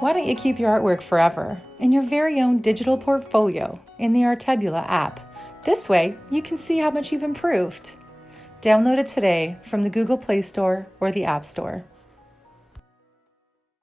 Why don't you keep your artwork forever in your very own digital portfolio in the Artebula app? This way, you can see how much you've improved. Download it today from the Google Play Store or the App Store.